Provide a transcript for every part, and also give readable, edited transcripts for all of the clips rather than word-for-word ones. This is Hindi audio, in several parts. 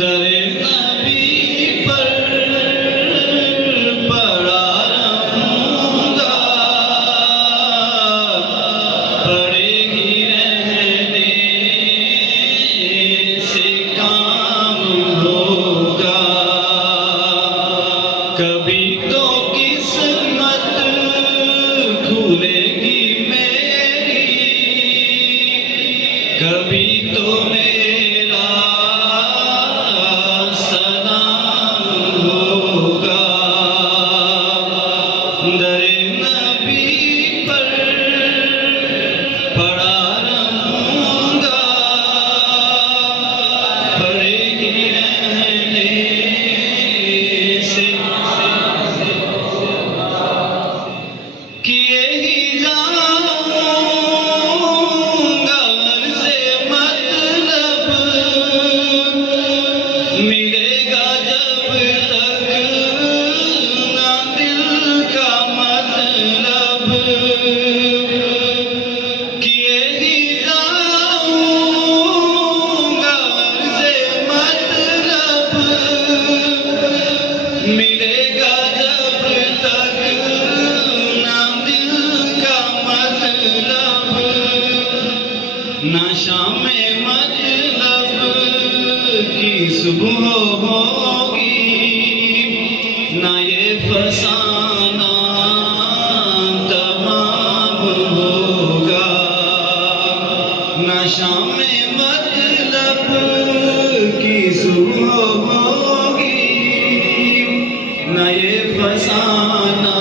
दरे नबी पर पड़ा रहूंगा, पड़ेगी रहने से काम होगा। कभी तो किस्मत खुलेगी मेरी, कभी तो मेरा दरे नबी पर पड़ा रहूंगा, पड़ेगी रहने से किए ही जाऊंगा से मतलब मिलेगा जब तक ना दिल का मतलब। किए ही जाऊंगा से मतलब मिलेगा जब तक ना दिल का मतलब। ना शाम मतलब की सुबह होगी, ना ये फसाना तमाम होगा। ना शाम मतलब की सुबह होगी, ना ये फसाना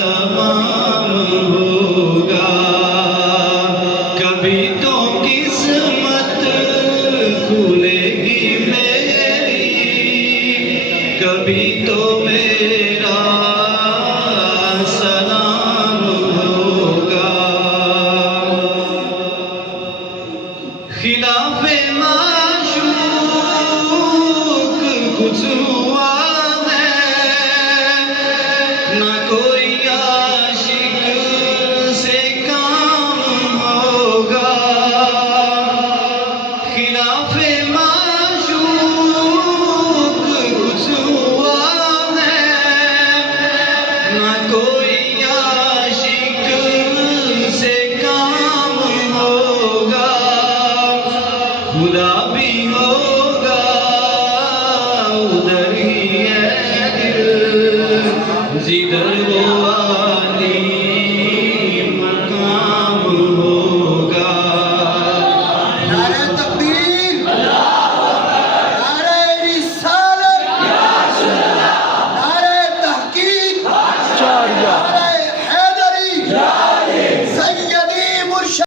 तमाम होगा। कभी तो किस्मत खुलेगी मेरी, कभी तो मेरा सलाम होगा। खिलाफे माशूक कुछ हुआ है, ना कोई आशिक से काम होगा। खिलाफे माशूक कुछ हुआ है, ना कोई आशिक से काम होगा। खुदा भी होगा उधर ही है दिल जिधर वो